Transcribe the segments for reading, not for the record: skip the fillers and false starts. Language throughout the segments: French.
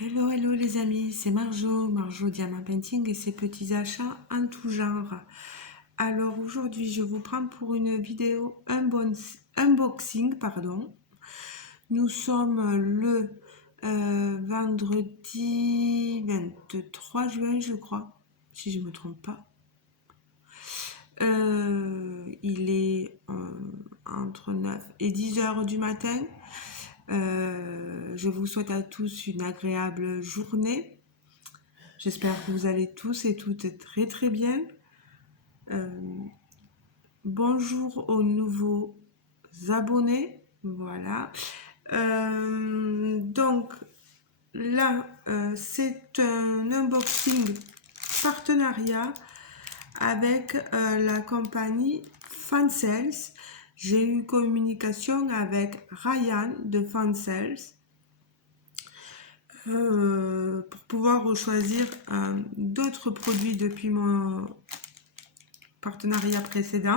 Hello, hello les amis, c'est Marjo Diamant Painting et ses petits achats en tout genre. Alors aujourd'hui, je vous prends pour une vidéo unboxing, pardon. Nous sommes le vendredi 23 juin, je crois, si je ne me trompe pas. Il est entre 9 et 10 heures du matin. Je vous souhaite à tous une agréable journée. J'espère que vous allez tous et toutes très très bien. Bonjour aux nouveaux abonnés. Voilà. Donc là, c'est un unboxing partenariat avec la compagnie Fansales. J'ai eu communication avec Ryan de Fansales pour pouvoir choisir d'autres produits depuis mon partenariat précédent.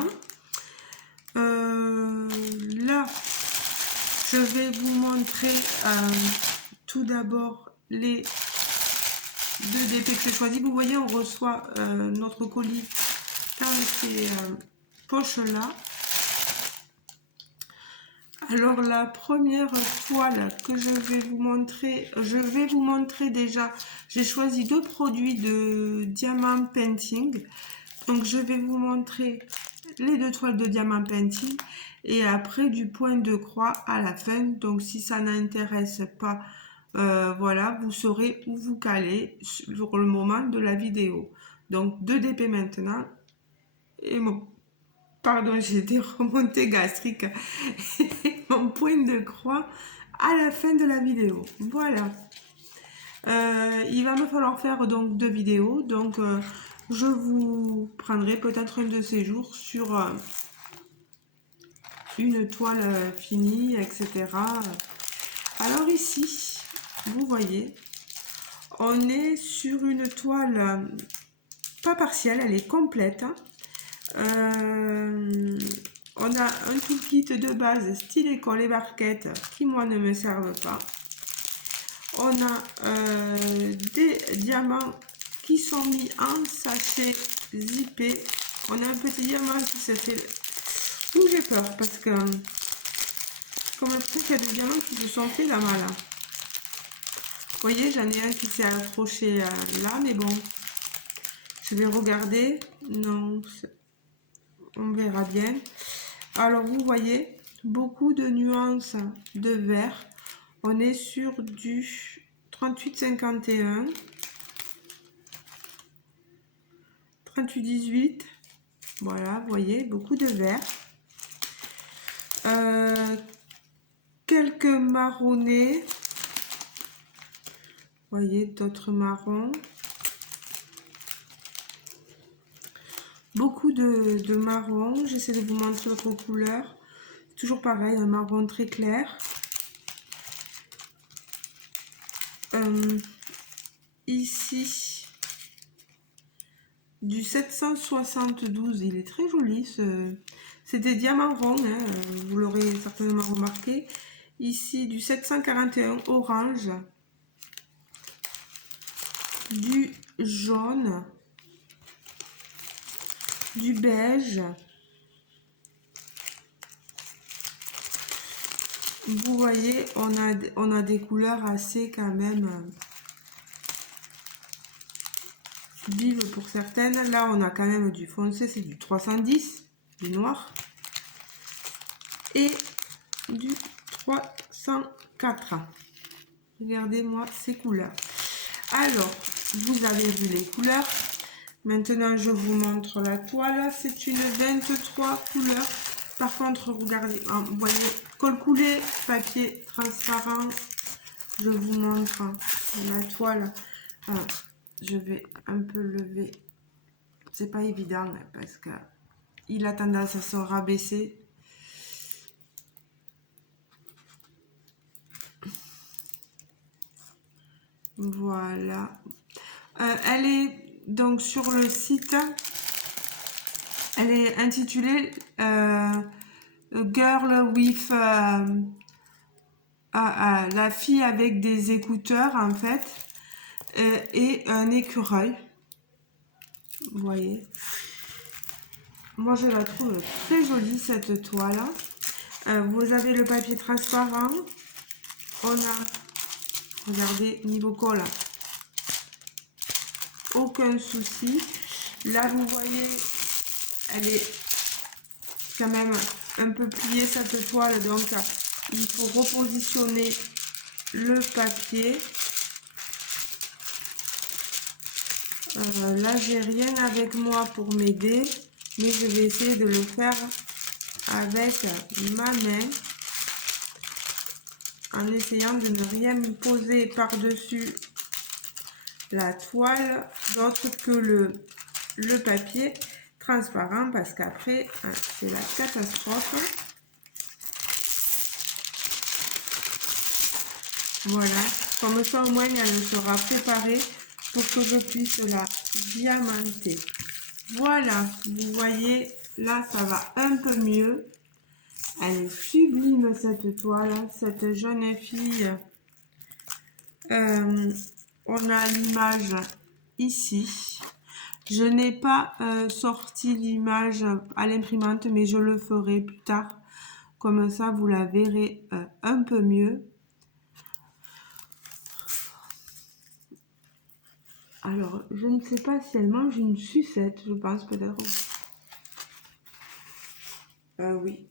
Là, je vais vous montrer tout d'abord les 2 DP que j'ai choisis. Vous voyez, on reçoit notre colis dans ces poches-là. Alors la première toile que je vais vous montrer déjà, j'ai choisi 2 produits de Diamant Painting. Donc je vais vous montrer les 2 toiles de Diamant Painting et après du point de croix à la fin. Donc si ça n'intéresse pas, voilà, vous saurez où vous caler sur le moment de la vidéo. Donc 2 DP maintenant et pardon, j'ai été remontée gastrique et mon point de croix à la fin de la vidéo. Voilà. Il va me falloir faire donc 2 vidéos. Donc je vous prendrai peut-être un de ces jours sur une toile finie, etc. Alors ici, vous voyez, on est sur une toile pas partielle, elle est complète. On a un toolkit de base style école et barquette qui moi ne me servent pas. On a des diamants qui sont mis en sachet zippé. On a un petit diamant qui se fait... Ouh, j'ai peur parce que comme l'impression qu'il y a des diamants qui se sont fait la mal. Vous voyez, j'en ai un qui s'est accroché là, mais bon, je vais regarder. Non, on verra bien. Alors vous voyez, beaucoup de nuances de vert. On est sur du 38-51, 38-18. Voilà, vous voyez, beaucoup de vert. Quelques marronnés. Vous voyez, d'autres marrons. Beaucoup de marrons. J'essaie de vous montrer d'autres couleurs. Toujours pareil, un marron très clair. Ici, du 772, il est très joli. C'est des diamants ronds, hein, vous l'aurez certainement remarqué. Ici, du 741 orange, du jaune, du beige. Vous voyez, on a des couleurs assez quand même vives pour certaines. Là, on a quand même du foncé, c'est du 310, du noir. Et du 304. Regardez-moi ces couleurs. Alors, vous avez vu les couleurs. Maintenant, je vous montre la toile. C'est une 23 couleurs. Par contre, regardez, vous voyez, colle coulé, papier transparent. Je vous montre la toile. Je vais un peu lever. C'est pas évident parce que il a tendance à se rabaisser. Voilà. Elle est donc sur le site. Elle est intitulée Girl with la fille avec des écouteurs en fait et un écureuil. Vous voyez. Moi je la trouve très jolie cette toile. Vous avez le papier transparent. On a, regardez, niveau colle, aucun souci. Là vous voyez, elle est quand même un peu pliée cette toile, donc il faut repositionner le papier. Là j'ai rien avec moi pour m'aider, mais je vais essayer de le faire avec ma main en essayant de ne rien me poser par dessus la toile d'autre que le papier transparent, parce qu'après c'est la catastrophe. Voilà, comme ça au moins elle sera préparée pour que je puisse la diamanter. Voilà, vous voyez, là ça va un peu mieux. Elle est sublime cette toile, cette jeune fille. On a l'image ici. Je n'ai pas sorti l'image à l'imprimante, mais je le ferai plus tard. Comme ça, vous la verrez un peu mieux. Alors, je ne sais pas si elle mange une sucette, je pense peut-être. Oui.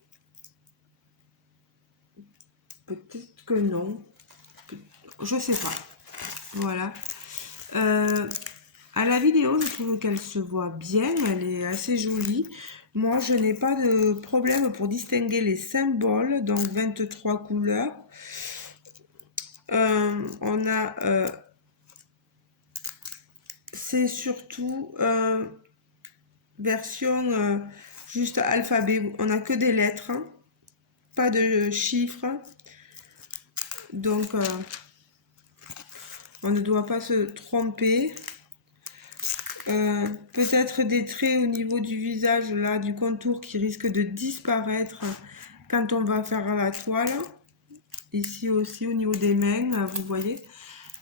Peut-être que non. Je sais pas. Voilà. À la vidéo, je trouve qu'elle se voit bien. Elle est assez jolie. Moi, je n'ai pas de problème pour distinguer les symboles. Donc, 23 couleurs. On a... c'est surtout version juste alphabet. On n'a que des lettres. Hein, pas de chiffres. Donc, on ne doit pas se tromper. Peut-être des traits au niveau du visage, là, du contour qui risque de disparaître quand on va faire la toile. Ici aussi, au niveau des mains, vous voyez.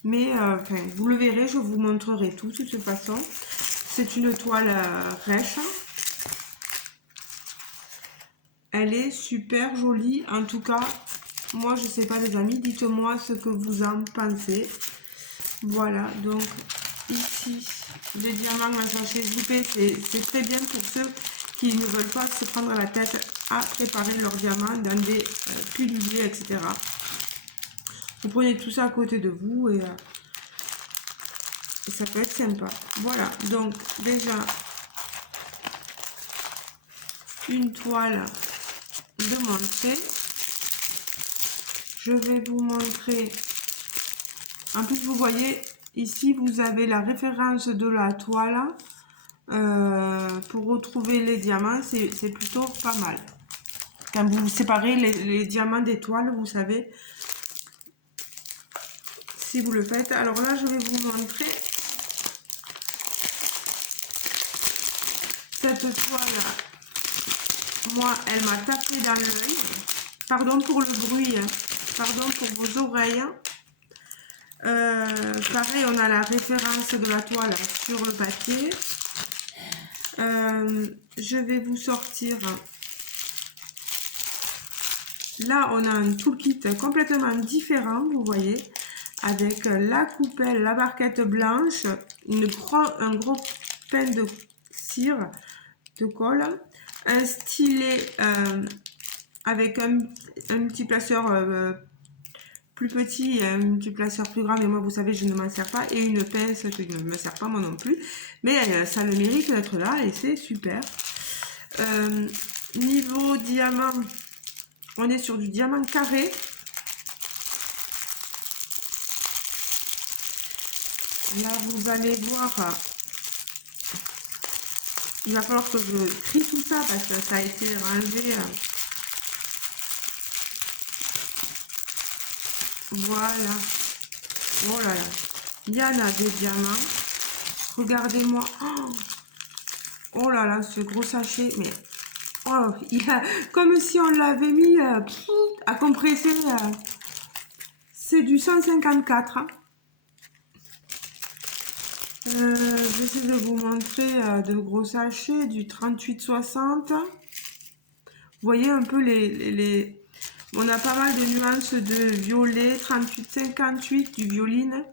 Mais, enfin, vous le verrez, je vous montrerai tout de toute façon. C'est une toile rêche. Elle est super jolie. En tout cas, moi, je sais pas les amis, dites-moi ce que vous en pensez. Voilà, donc ici, les diamants en sachet zippé, c'est très bien pour ceux qui ne veulent pas se prendre la tête à préparer leurs diamants dans des piluliers, etc. Vous prenez tout ça à côté de vous et ça peut être sympa. Voilà, donc déjà une toile de montrer. Je vais vous montrer. En plus, vous voyez, ici, vous avez la référence de la toile. Pour retrouver les diamants, c'est plutôt pas mal. Quand vous séparez les diamants des toiles, vous savez, si vous le faites. Alors là, je vais vous montrer cette toile. Moi, elle m'a tapé dans l'œil. Pardon pour le bruit, hein. Pardon pour vos oreilles. Pareil, on a la référence de la toile sur le papier. Je vais vous sortir. Là, on a un toolkit complètement différent, vous voyez, avec la coupelle, la barquette blanche, un gros pen de cire, de colle, un stylet avec un petit placeur plus petit et un petit placeur plus grand, mais moi vous savez je ne m'en sers pas, et une pince que je ne me sers pas moi non plus, mais ça le mérite d'être là et c'est super. Niveau diamant, on est sur du diamant carré. Là vous allez voir, il va falloir que je trie tout ça parce que ça a été rangé. Voilà. Oh là là. Il y en a des diamants. Regardez-moi. Oh là là, ce gros sachet. Mais oh, il y a, comme si on l'avait mis à compresser. C'est du 154. Hein. J'essaie de vous montrer de gros sachets, du 38-60. Vous voyez un peu les... On a pas mal de nuances de violet, 38-58 du violine.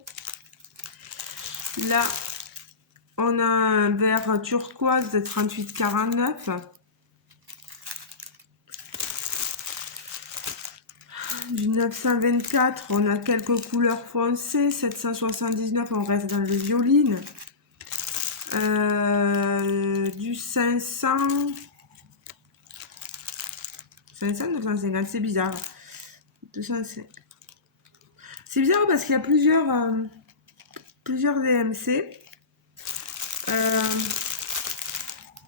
Là, on a un vert turquoise de 38-49. Du 924, on a quelques couleurs foncées. 779, on reste dans le violine. Du 500, 950, c'est bizarre. 205. C'est bizarre parce qu'il y a plusieurs DMC.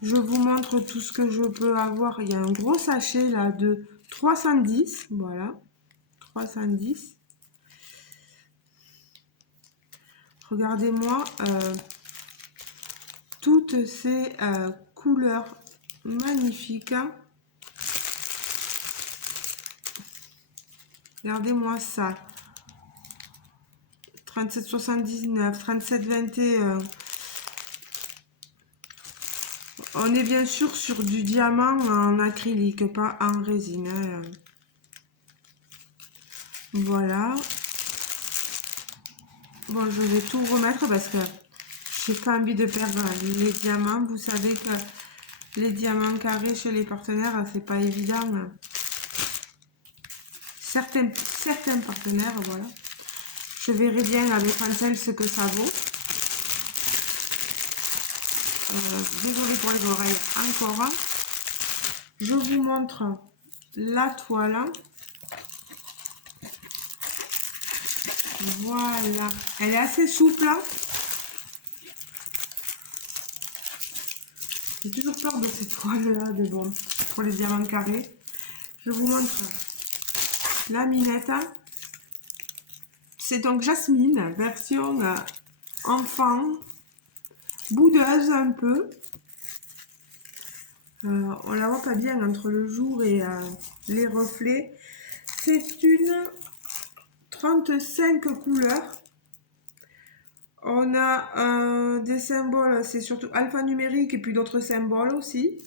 Je vous montre tout ce que je peux avoir. Il y a un gros sachet là de 310. Voilà. 310. Regardez-moi toutes ces couleurs magnifiques. Regardez-moi ça. 37,79, 37,21. On est bien sûr sur du diamant en acrylique, pas en résine. Voilà. Bon, je vais tout remettre parce que j'ai pas envie de perdre les diamants. Vous savez que les diamants carrés chez les partenaires, c'est pas évident. Certains partenaires, voilà. Je verrai bien avec Ansel ce que ça vaut. Désolée pour les oreilles encore. Je vous montre la toile. Voilà. Elle est assez souple. J'ai toujours peur de ces toiles-là, mais bon, pour les diamants carrés. Je vous montre la minette. C'est donc Jasmine, version enfant, boudeuse un peu. On la voit pas bien entre le jour et les reflets. C'est une 35 couleurs. On a des symboles, c'est surtout alphanumérique et puis d'autres symboles aussi.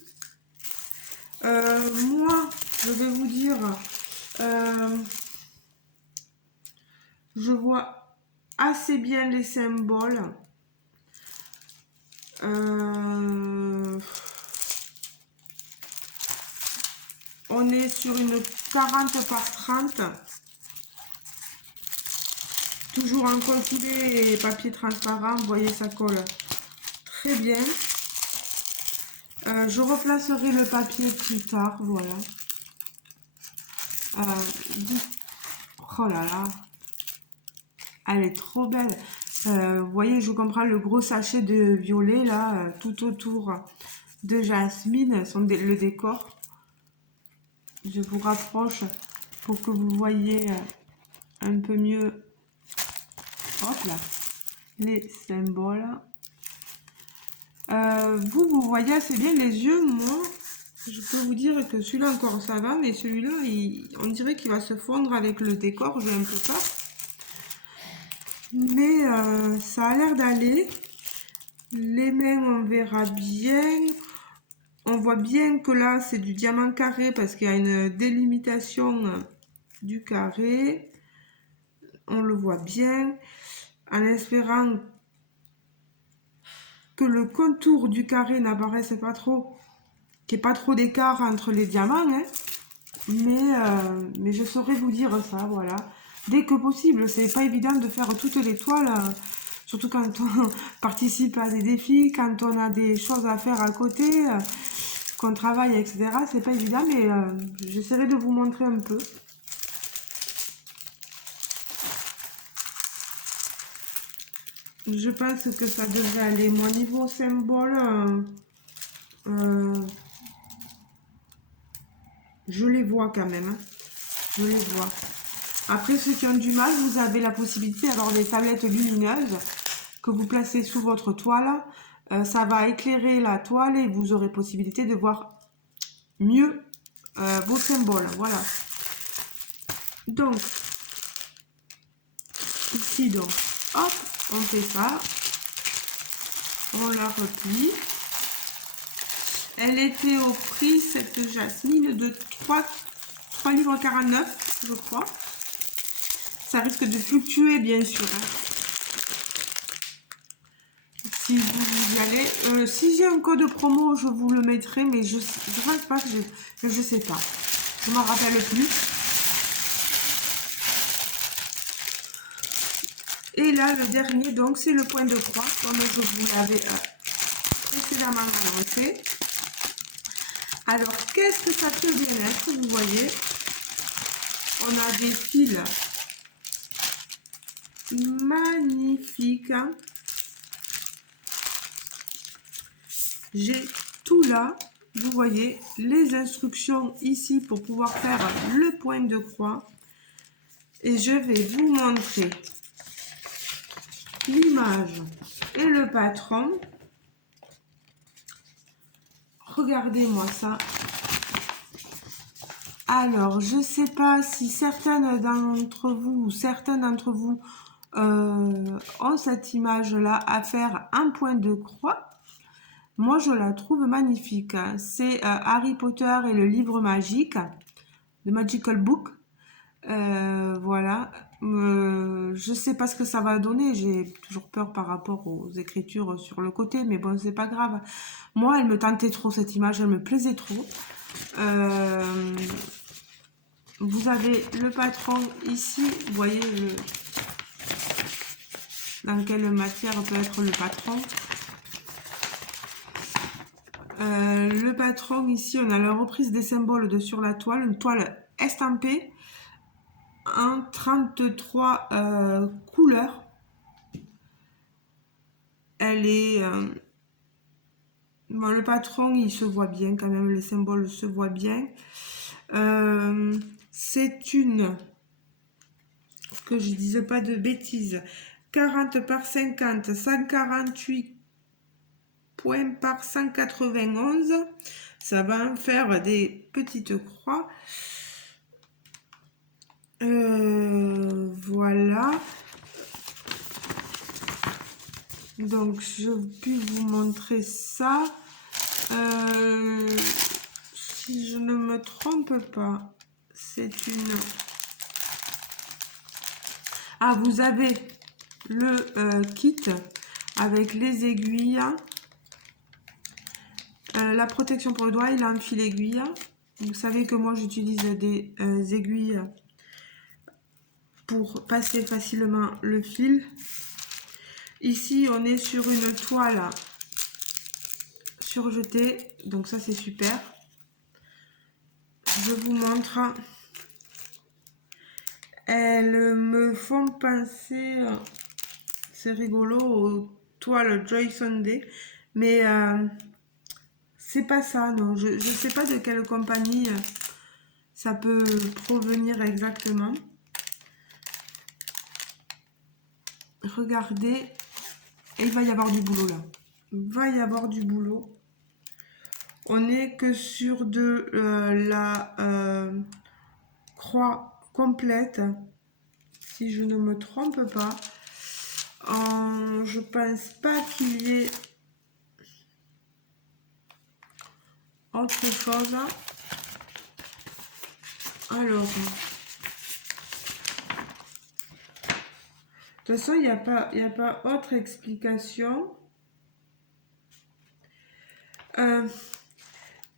Moi, je vais vous dire, je vois assez bien les symboles. On est sur une 40 par 30. Toujours en colculé et papier transparent. Vous voyez, ça colle très bien. Je replacerai le papier plus tard. Voilà. Oh là là. Elle est trop belle. Vous voyez, je comprends le gros sachet de violet là, tout autour de Jasmine, le décor. Je vous rapproche pour que vous voyez un peu mieux. Hop là, les symboles. Vous voyez assez bien les yeux. Moi, je peux vous dire que celui-là encore ça va, mais celui-là, on dirait qu'il va se fondre avec le décor. J'ai un peu peur. Mais ça a l'air d'aller. Les mains, on verra bien. On voit bien que là, c'est du diamant carré parce qu'il y a une délimitation du carré. On le voit bien. En espérant que le contour du carré n'apparaisse pas trop, qu'il n'y ait pas trop d'écart entre les diamants. Hein. Mais je saurais vous dire ça, voilà. Dès que possible, c'est pas évident de faire toutes les toiles, surtout quand on participe à des défis, quand on a des choses à faire à côté, qu'on travaille, etc. C'est pas évident, mais j'essaierai de vous montrer un peu. Je pense que ça devrait aller. Moi, niveau symbole, je les vois quand même. Hein. Je les vois. Après, ceux qui ont du mal, vous avez la possibilité d'avoir des tablettes lumineuses que vous placez sous votre toile. Ça va éclairer la toile et vous aurez possibilité de voir mieux vos symboles. Voilà. Donc, ici, donc, hop, on fait ça. On la replie. Elle était au prix, cette jasmine, de 3,49 livres, je crois. Ça risque de fluctuer, bien sûr. Hein. Si vous y allez. Si j'ai un code promo, je vous le mettrai, mais je ne pense pas que je sais pas. Je m'en rappelle plus. Et là, le dernier, donc, c'est le point de croix, comme je vous l'avais précédemment annoncé. Alors, qu'est-ce que ça peut bien être? Vous voyez, on a des fils magnifiques. J'ai tout là. Vous voyez, les instructions ici pour pouvoir faire le point de croix. Et je vais vous montrer l'image et le patron. Regardez-moi ça. Alors, je ne sais pas si certaines d'entre vous ou certains d'entre vous ont cette image-là à faire un point de croix. Moi, je la trouve magnifique. C'est Harry Potter et le livre magique, The Magical Book. Voilà. Je sais pas ce que ça va donner. J'ai toujours peur par rapport aux écritures sur le côté, mais bon, c'est pas grave. Moi, elle me tentait trop, cette image, elle me plaisait trop. Vous avez le patron ici. Vous voyez dans quelle matière peut être le patron. Le patron ici, on a la reprise des symboles de sur la toile, une toile estampée en 33 couleurs. Elle est... bon, le patron, il se voit bien quand même, les symboles se voient bien. C'est une... que je dise pas de bêtises. 40 par 50, 148 points par 191. Ça va en faire des petites croix. Voilà. Donc, je puis vous montrer ça. Si je ne me trompe pas, c'est une... Ah, vous avez le kit avec les aiguilles. La protection pour le doigt, il a un fil aiguille. Vous savez que moi, j'utilise des aiguilles pour passer facilement le fil. Ici, on est sur une toile surjetée. Donc ça, c'est super. Je vous montre. Elles me font penser, c'est rigolo, aux toiles Joy Sunday. Mais c'est pas ça, non. Je ne sais pas de quelle compagnie ça peut provenir exactement. Regardez. Et il va y avoir du boulot là. Il va y avoir du boulot. On n'est que sur de la croix complète. Si je ne me trompe pas. Je pense pas qu'il y ait autre chose. Alors, de toute façon, il n'y a pas autre explication.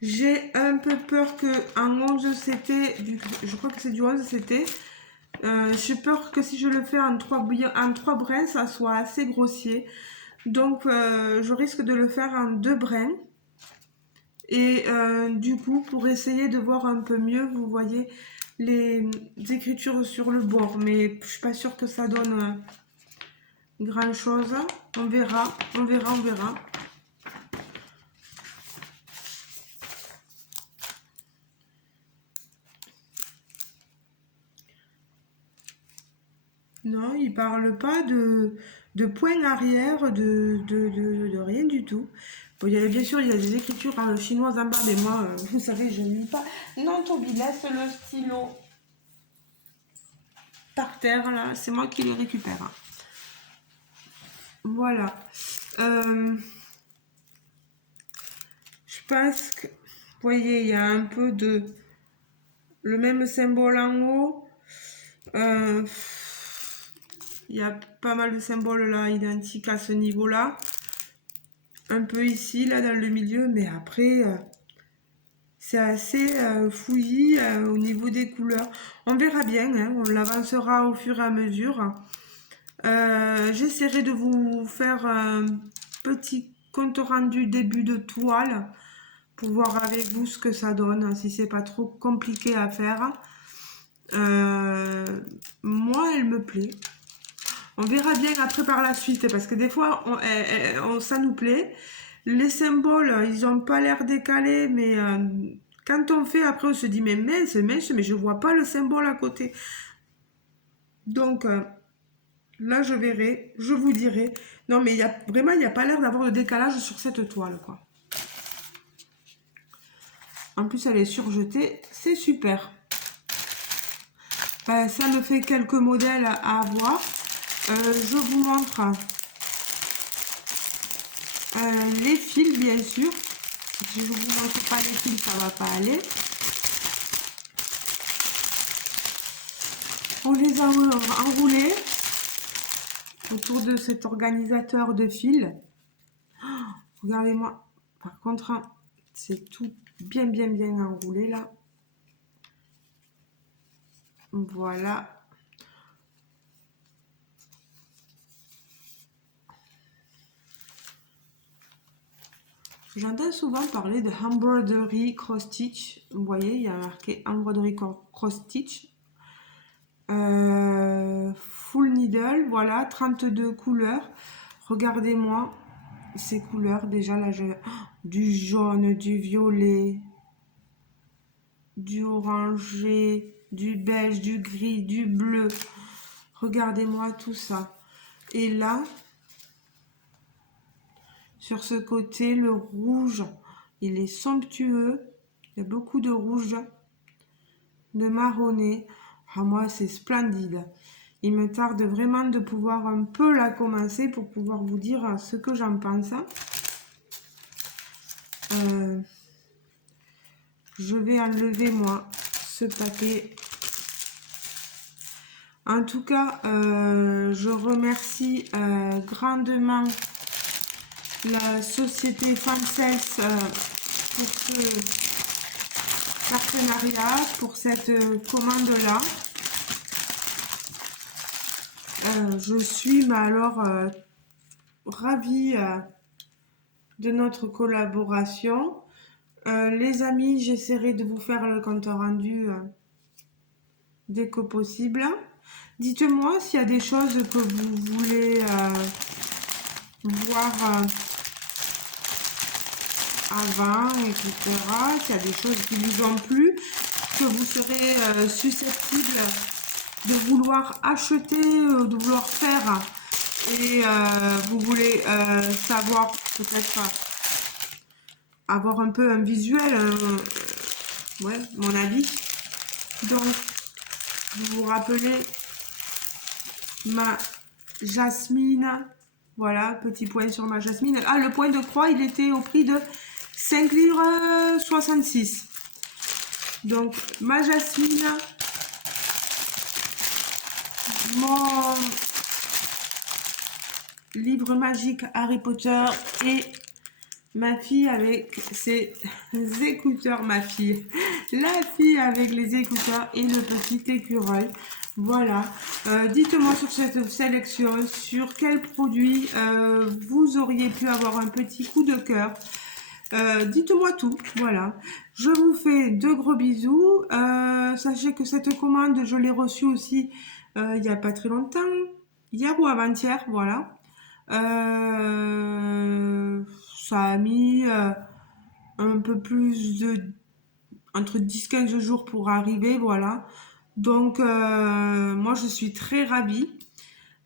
J'ai un peu peur que en 11 CT, je crois que c'est du 11 CT, j'ai peur que si je le fais en 3 brins, ça soit assez grossier. Donc, je risque de le faire en 2 brins. Et du coup, pour essayer de voir un peu mieux, vous voyez les écritures sur le bord. Mais je suis pas sûre que ça donne grand chose. On verra, on verra, on verra. Non, il parle pas de point arrière, de rien du tout. Bon, bien sûr, il y a des écritures chinoises en bas, mais moi, vous savez, je ne lis pas. Non, Toby, laisse le stylo. par terre, là. C'est moi qui les récupère. Voilà. Je pense que, vous voyez, il y a un peu de... le même symbole en haut. Il y a pas mal de symboles là identiques à ce niveau-là. Un peu ici, là, dans le milieu. Mais après, c'est assez fouillis au niveau des couleurs. On verra bien, hein, on l'avancera au fur et à mesure. J'essaierai de vous faire un petit compte rendu début de toile pour voir avec vous ce que ça donne, si c'est pas trop compliqué à faire. Moi, elle me plaît. On verra bien après par la suite, parce que des fois, ça nous plaît. Les symboles, ils ont pas l'air décalés, mais quand on fait, après, on se dit, mais mince, mince, mais je vois pas le symbole à côté. Donc, là, je verrai, je vous dirai. Non, mais vraiment, il n'y a pas l'air d'avoir de décalage sur cette toile, quoi. En plus, elle est surjetée, c'est super. Ça me fait quelques modèles à avoir. Je vous montre les fils, bien sûr. Si je vous montre pas les fils, ça va pas aller. On les a enroulés autour de cet organisateur de fils. Oh, regardez-moi. Par contre, hein, c'est tout bien enroulé là. Voilà. J'entends souvent parler de embroidery cross stitch. Vous voyez, il y a marqué embroidery cross stitch. Full needle, voilà, 32 couleurs. Regardez-moi ces couleurs. Déjà là, du jaune, du violet, du orangé, du beige, du gris, du bleu. Regardez-moi tout ça. Et là, sur ce côté, le rouge, il est somptueux. Il y a beaucoup de rouge, de marronné. Ah, moi, c'est splendide. Il me tarde vraiment de pouvoir un peu la commencer pour pouvoir vous dire ce que j'en pense. Je vais enlever, moi, ce paquet. En tout cas, je remercie grandement la société Fancels pour ce partenariat, pour cette commande-là. Je suis alors ravie de notre collaboration. Les amis, j'essaierai de vous faire le compte rendu dès que possible. Dites-moi s'il y a des choses que vous voulez voir avant, etc. S'il y a des choses qui vous ont plu, que vous serez susceptible de vouloir acheter, de vouloir faire, et vous voulez savoir peut-être avoir un peu un visuel, ouais, mon avis. Donc, vous vous rappelez ma jasmine, voilà, petit point sur ma jasmine. Ah, le point de croix, il était au prix de 5 livres 66. Donc, ma jasmine, mon livre magique Harry Potter et ma fille avec ses écouteurs, la fille avec les écouteurs et le petit écureuil. Voilà, dites-moi sur cette sélection, sur quel produit vous auriez pu avoir un petit coup de cœur. Dites-moi tout, voilà. Je vous fais de gros bisous. Sachez que cette commande, je l'ai reçue aussi il n'y a pas très longtemps, hier ou avant-hier, voilà. Ça a mis un peu plus de entre 10-15 jours pour arriver, voilà. Donc moi je suis très ravie.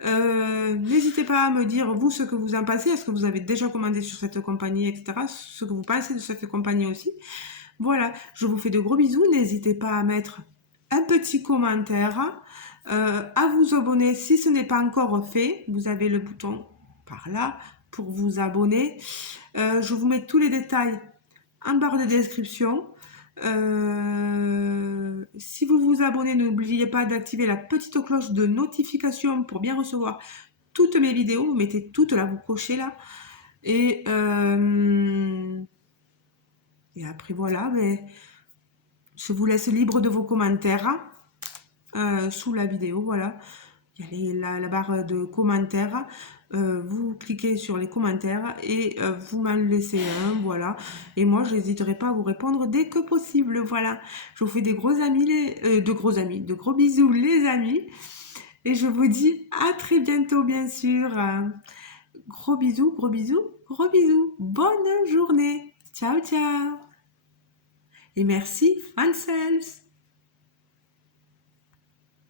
N'hésitez pas à me dire vous ce que vous en pensez. Est-ce que vous avez déjà commandé sur cette compagnie, etc. Ce que vous pensez de cette compagnie aussi. Voilà, je vous fais de gros bisous. N'hésitez pas à mettre un petit commentaire. à vous abonner si ce n'est pas encore fait. Vous avez le bouton par là pour vous abonner. Je vous mets tous les détails en barre de description. Si vous vous abonnez, n'oubliez pas d'activer la petite cloche de notification pour bien recevoir toutes mes vidéos. Vous mettez toutes là, vous cochez là. Et après voilà, mais je vous laisse libre de vos commentaires sous la vidéo. Voilà, il y a la barre de commentaires. Vous cliquez sur les commentaires et vous m'en laissez un, voilà. Et moi, je n'hésiterai pas à vous répondre dès que possible, voilà. Je vous fais des gros amis, de gros bisous les amis. Et je vous dis à très bientôt, bien sûr. Gros bisous, gros bisous, gros bisous. Bonne journée. Ciao, ciao. Et merci, Fansels.